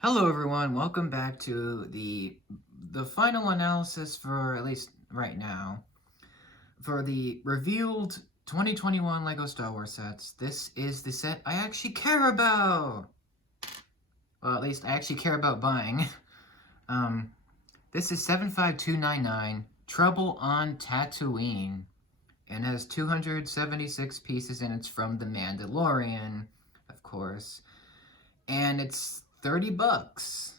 Hello everyone, welcome back to the final analysis for, at least right now, for the revealed 2021 LEGO Star Wars sets. This is the set I actually care about. Well, at least I actually care about buying. um this is 75299 Trouble on Tatooine and has 276 pieces, and it's from The Mandalorian, of course. And it's 30 bucks.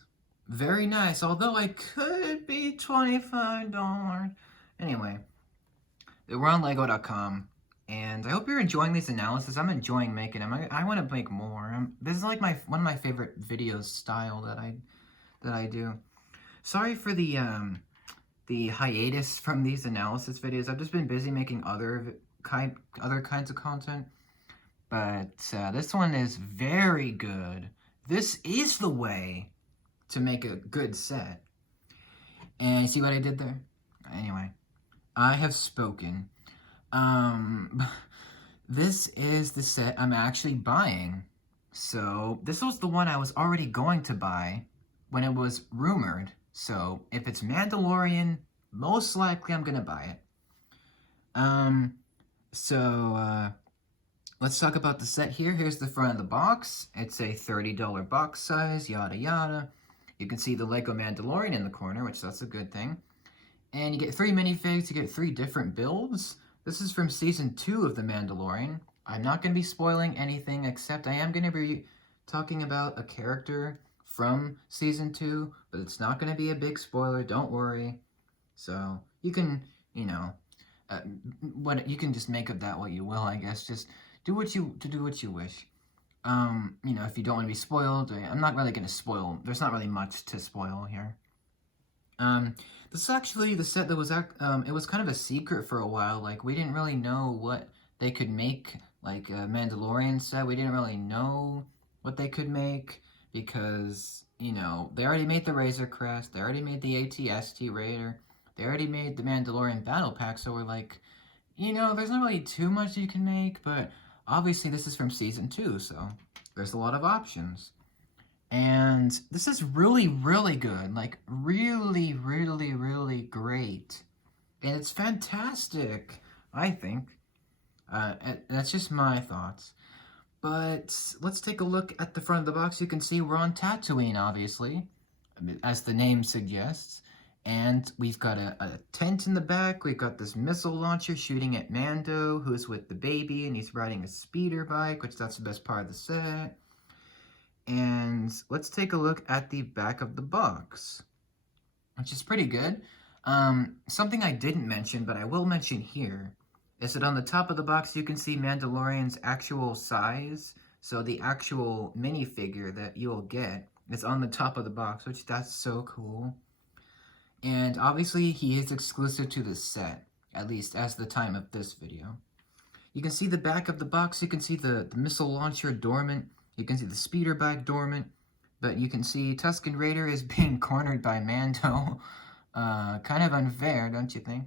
Very nice, although I could be $25. Anyway, we're on Lego.com, and I hope you're enjoying these analysis. I'm enjoying making them. I want to make more. This is like one of my favorite videos style that I do. Sorry for the hiatus from these analysis videos. I've just been busy making other kinds of content, but this one is very good. This is the way to make a good set. And you see what I did there? Anyway, I have spoken. Um, this is the set I'm actually buying. So, this was the one I was already going to buy when it was rumored. So, if it's Mandalorian, most likely I'm gonna buy it. Um, so, let's talk about the set here. Here's the front of the box. It's a $30 box size, yada yada. You can see the Lego Mandalorian in the corner, which that's a good thing. And you get 3 minifigs, you get 3 different builds. This is from Season 2 of The Mandalorian. I'm not going to be spoiling anything, except I am going to be talking about a character from Season 2, but it's not going to be a big spoiler, don't worry. So, you can, you can just make of that what you will, I guess. Just do what you wish. If you don't want to be spoiled, I'm not really going to spoil. There's not really much to spoil here. This is actually the set that was, it was kind of a secret for a while. Like, we didn't really know what they could make, like a Mandalorian set. We didn't really know what they could make because, they already made the Razor Crest, they already made the AT-ST Raider, they already made the Mandalorian Battle Pack, so we're like, there's not really too much you can make, but obviously this is from Season 2, so there's a lot of options. And this is really, really good. Like, really, really, really great. And it's fantastic, I think. That's just my thoughts. But let's take a look at the front of the box. You can see we're on Tatooine, obviously, as the name suggests. And we've got a tent in the back. We've got this missile launcher shooting at Mando, who's with the baby, and he's riding a speeder bike, which that's the best part of the set. And let's take a look at the back of the box, which is pretty good. Something I didn't mention, but I will mention here, is that on the top of the box you can see Mandalorian's actual size. So the actual minifigure that you'll get is on the top of the box, which that's so cool. And obviously he is exclusive to this set, at least as the time of this video. You can see the back of the box, you can see the missile launcher dormant, you can see the speeder bike dormant, but you can see Tusken Raider is being cornered by Mando. Kind of unfair, don't you think?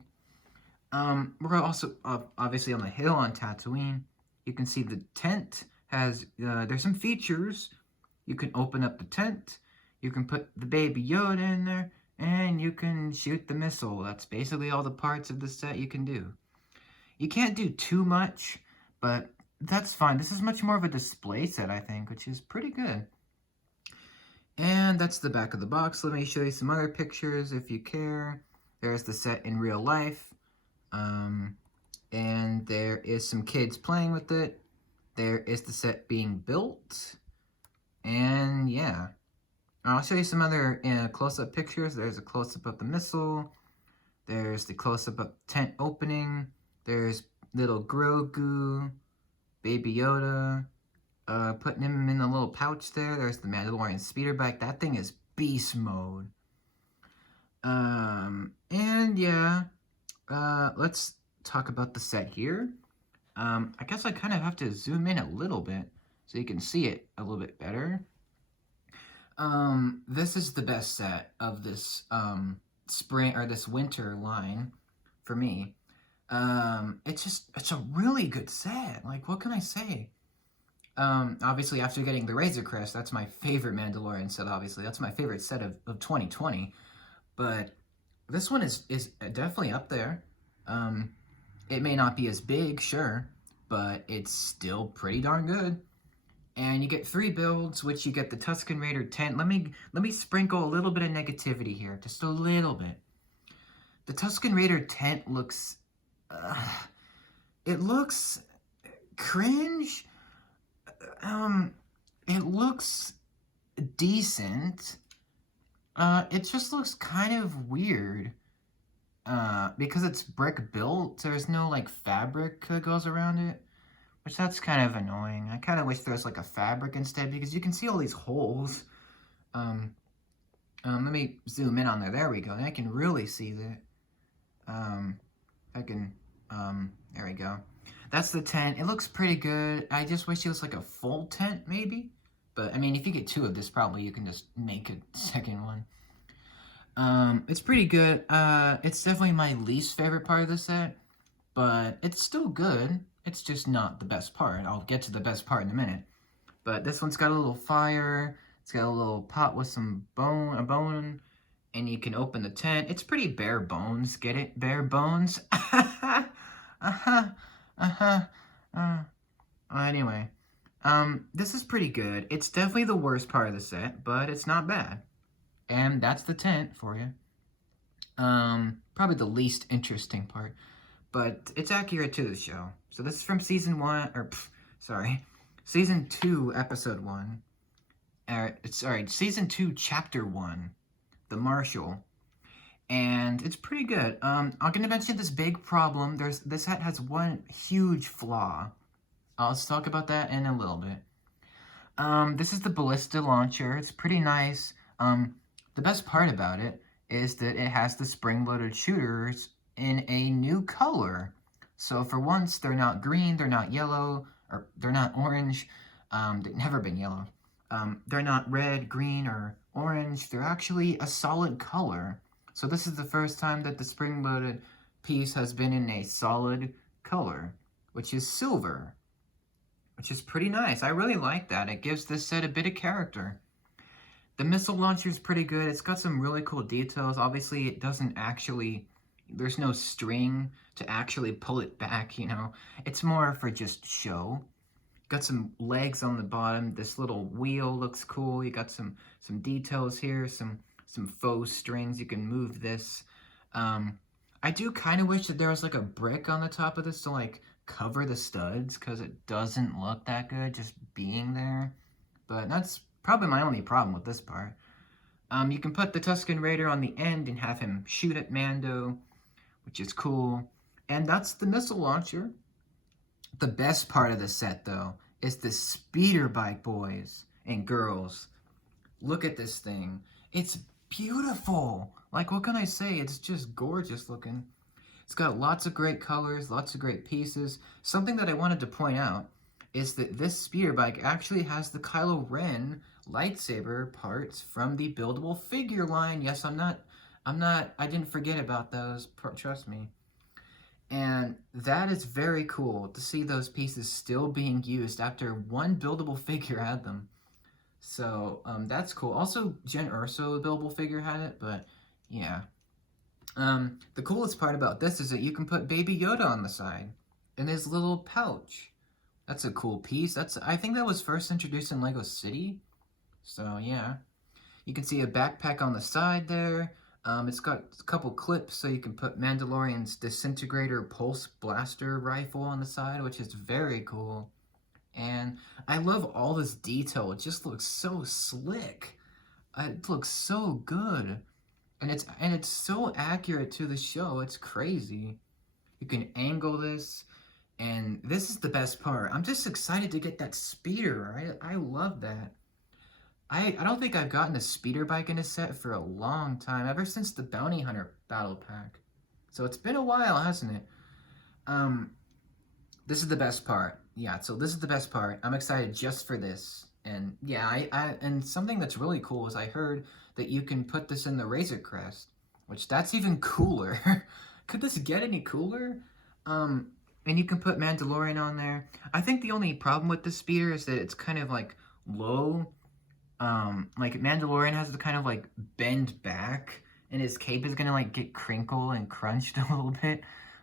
We're also obviously on the hill on Tatooine. You can see the tent has, there's some features. You can open up the tent, you can put the baby Yoda in there, and you can shoot the missile. That's basically all the parts of the set you can do. You can't do too much, but that's fine. This is much more of a display set, I think, which is pretty good. And that's the back of the box. Let me show you some other pictures if you care. There's the set in real life. And there is some kids playing with it. There is the set being built. And yeah. I'll show you some other close-up pictures. There's a close-up of the missile. There's the close-up of the tent opening. There's little Grogu, Baby Yoda, putting him in a little pouch there. There's the Mandalorian speeder bike. That thing is beast mode. And yeah, let's talk about the set here. I guess I kind of have to zoom in a little bit so you can see it a little bit better. This is the best set of this, spring, or this winter line for me. It's a really good set. Like, what can I say? Obviously, after getting the Razor Crest, that's my favorite Mandalorian set, obviously. That's my favorite set of 2020. But this one is definitely up there. Um, it may not be as big, sure, but it's still pretty darn good. And you get 3 builds, which you get the Tusken Raider tent. Let me sprinkle a little bit of negativity here, just a little bit. The Tusken Raider tent looks, it looks cringe. Um, it looks decent. It just looks kind of weird. Because it's brick built, there's no like fabric that goes around it, which that's kind of annoying. I kind of wish there was like a fabric instead, because you can see all these holes. Um, Let me zoom in on there. There we go. And I can really see that. I can, there we go. That's the tent. It looks pretty good. I just wish it was like a full tent, maybe. But, I mean, if you get 2 of this, probably you can just make a second one. It's pretty good. It's definitely my least favorite part of the set, but it's still good. It's just not the best part. I'll get to the best part in a minute. But this one's got a little fire. It's got a little pot with some a bone, and you can open the tent. It's pretty bare bones. Get it? Bare bones? Anyway, this is pretty good. It's definitely the worst part of the set, but it's not bad. And that's the tent for you. Probably the least interesting part, but it's accurate to the show. So this is from season 1, season 2, episode 1. Season 2, chapter 1, The Marshal. And it's pretty good. I'm gonna mention this big problem. This hat has one huge flaw. I'll talk about that in a little bit. This is the ballista launcher. It's pretty nice. The best part about it is that it has the spring-loaded shooters in a new color. So for once, they're not green, they're not yellow, or they're not orange. They've never been yellow. They're not red, green, or orange. They're actually a solid color. So this is the first time that the spring-loaded piece has been in a solid color, which is silver, which is pretty nice. I really like that. It gives this set a bit of character. The missile launcher is pretty good. It's got some really cool details. Obviously, it doesn't actually, there's no string to actually pull it back, you know. It's more for just show. Got some legs on the bottom. This little wheel looks cool. You got some details here, some faux strings. You can move this. I do kind of wish that there was like a brick on the top of this to like cover the studs, because it doesn't look that good just being there. But that's probably my only problem with this part. You can put the Tusken Raider on the end and have him shoot at Mando, which is cool. And that's the missile launcher. The best part of the set, though, is the speeder bike, boys and girls. Look at this thing. It's beautiful. Like, what can I say? It's just gorgeous looking. It's got lots of great colors, lots of great pieces. Something that I wanted to point out is that this speeder bike actually has the Kylo Ren lightsaber parts from the buildable figure line. Yes, I didn't forget about those, trust me. And that is very cool to see those pieces still being used after one buildable figure had them. So, that's cool. Also, Jen Urso, the buildable figure, had it, but yeah. The coolest part about this is that you can put Baby Yoda on the side in his little pouch. That's a cool piece. I think that was first introduced in Lego City. So, yeah. You can see a backpack on the side there. It's got a couple clips, so you can put Mandalorian's disintegrator pulse blaster rifle on the side, which is very cool. And I love all this detail. It just looks so slick. It looks so good. And it's so accurate to the show. It's crazy. You can angle this. And this is the best part. I'm just excited to get that speeder. I love that. I don't think I've gotten a speeder bike in a set for a long time, ever since the Bounty Hunter Battle Pack. So it's been a while, hasn't it? This is the best part. Yeah, so this is the best part. I'm excited just for this. And yeah, and something that's really cool is I heard that you can put this in the Razor Crest, which that's even cooler. Could this get any cooler? And you can put Mandalorian on there. I think the only problem with the speeder is that it's kind of like low. Like Mandalorian has to kind of like bend back, and his cape is gonna like get crinkled and crunched a little bit.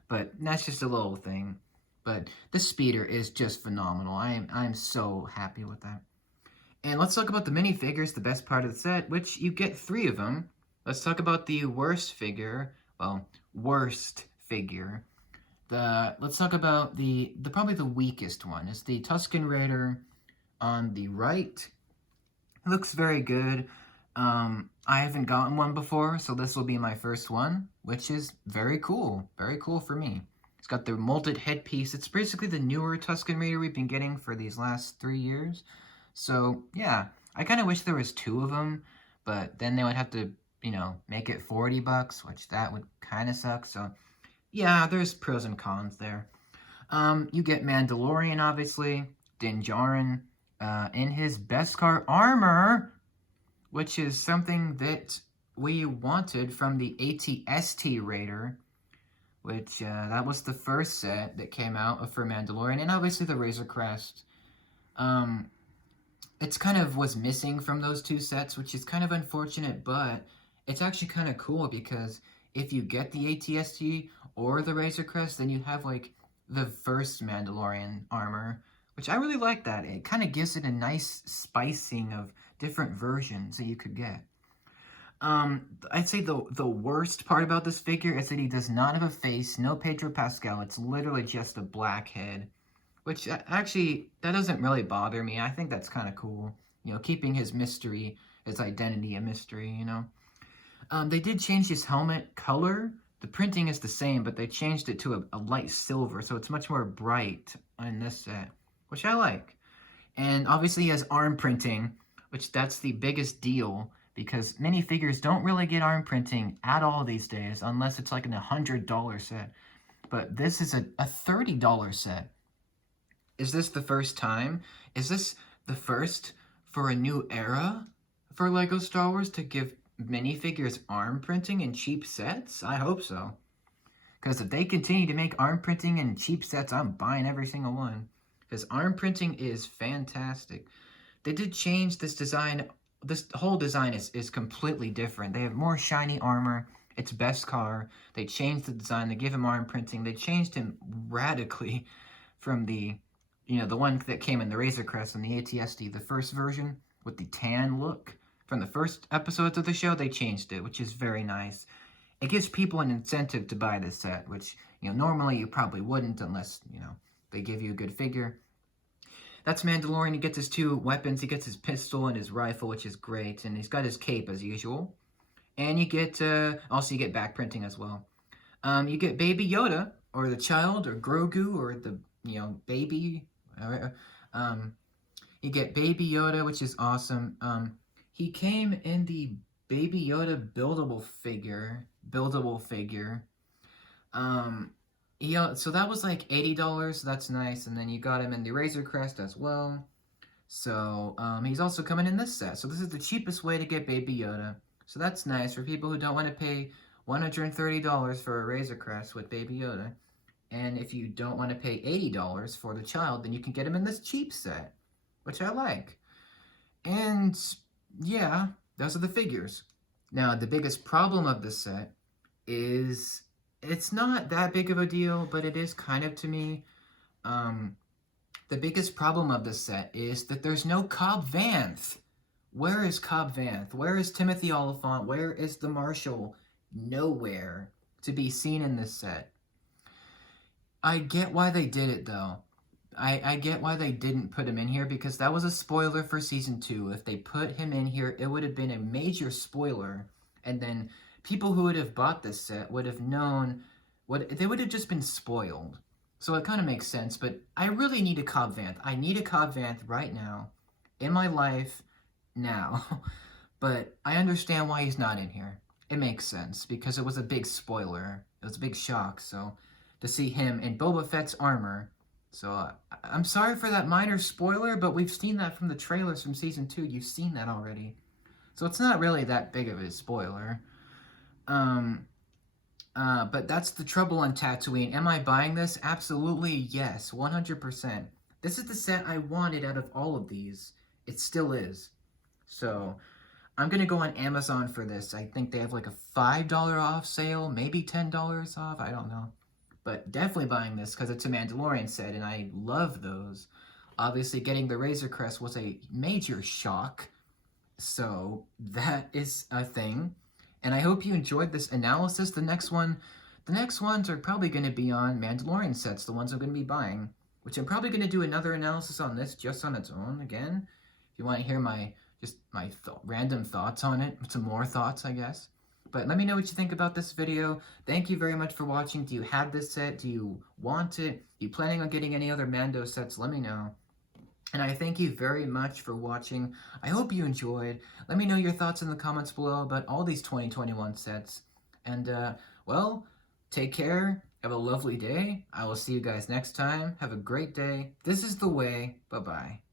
But that's just a little thing. But the speeder is just phenomenal. I'm so happy with that. And let's talk about the minifigures, the best part of the set, which you get 3 of them. Let's talk about the worst figure. Well, worst figure. Let's talk about the probably the weakest one. It's the Tusken Raider on the right. It looks very good. I haven't gotten one before, so this will be my first one, which is very cool. Very cool for me. It's got the molded headpiece. It's basically the newer Tusken Raider we've been getting for these last 3 years. So, yeah, I kind of wish there was 2 of them, but then they would have to, make it $40, which that would kind of suck. So, yeah, there's pros and cons there. You get Mandalorian, obviously, Din Djarin, in his Beskar armor, which is something that we wanted from the AT-ST Raider, which that was the first set that came out for Mandalorian, and obviously the Razor Crest. It's kind of was missing from those 2 sets, which is kind of unfortunate, but it's actually kind of cool because if you get the AT-ST or the Razor Crest, then you have like the first Mandalorian armor, which I really like that. It kind of gives it a nice spicing of different versions that you could get. I'd say the worst part about this figure is that he does not have a face, no Pedro Pascal. It's literally just a black head, which actually, that doesn't really bother me. I think that's kind of cool. Keeping his mystery, his identity a mystery, They did change his helmet color. The printing is the same, but they changed it to a light silver, so it's much more bright in this set, which I like. And obviously he has arm printing, which that's the biggest deal, because minifigures don't really get arm printing at all these days, unless it's like an $100 set. But this is a $30 set. Is this the first time? Is this the first for a new era for LEGO Star Wars to give minifigures arm printing in cheap sets? I hope so. Because if they continue to make arm printing in cheap sets, I'm buying every single one. Because arm printing is fantastic. They did change this design. This whole design is completely different. They have more shiny armor. It's Beskar. They changed the design. They give him arm printing. They changed him radically from the one that came in the Razor Crest and the AT-ST, the first version with the tan look. From the first episodes of the show, they changed it, which is very nice. It gives people an incentive to buy this set, which, normally you probably wouldn't unless, they give you a good figure. That's Mandalorian. He gets his 2 weapons. He gets his pistol and his rifle, which is great. And he's got his cape, as usual. And you get, also you get back printing as well. You get Baby Yoda, or the child, or Grogu, or the, baby. You get Baby Yoda, which is awesome. He came in the Baby Yoda buildable figure. So that was like $80. That's nice. And then you got him in the Razor Crest as well. So he's also coming in this set. So this is the cheapest way to get Baby Yoda. So that's nice for people who don't want to pay $130 for a Razor Crest with Baby Yoda. And if you don't want to pay $80 for the child, then you can get him in this cheap set, which I like. And yeah, those are the figures. Now, the biggest problem of this set is it's not that big of a deal, but it is kind of to me. The biggest problem of this set is that there's no Cobb Vanth. Where is Cobb Vanth? Where is Timothy Oliphant? Where is the Marshal? Nowhere to be seen in this set. I get why they did it, though. I get why they didn't put him in here, because that was a spoiler for Season 2. If they put him in here, it would have been a major spoiler, and then people who would have bought this set would have known they would have just been spoiled. So it kind of makes sense, but I really need a Cobb Vanth. I need a Cobb Vanth right now, in my life, now. But I understand why he's not in here. It makes sense, because it was a big spoiler. It was a big shock, so to see him in Boba Fett's armor. So I'm sorry for that minor spoiler, but we've seen that from the trailers from Season 2. You've seen that already. So it's not really that big of a spoiler. But that's the trouble on Tatooine. Am I buying this? Absolutely, yes, 100%. This is the set I wanted out of all of these. It still is. So, I'm gonna go on Amazon for this. I think they have like a $5 off sale, maybe $10 off, I don't know. But definitely buying this because it's a Mandalorian set and I love those. Obviously, getting the Razor Crest was a major shock. So, that is a thing. And I hope you enjoyed this analysis. The next ones are probably going to be on Mandalorian sets, the ones I'm going to be buying, which I'm probably going to do another analysis on this just on its own again. If you want to hear my random thoughts on it, some more thoughts, I guess. But let me know what you think about this video. Thank you very much for watching. Do you have this set? Do you want it? Are you planning on getting any other Mando sets? Let me know. And I thank you very much for watching. I hope you enjoyed. Let me know your thoughts in the comments below about all these 2021 sets. And, well, take care. Have a lovely day. I will see you guys next time. Have a great day. This is the way. Bye-bye.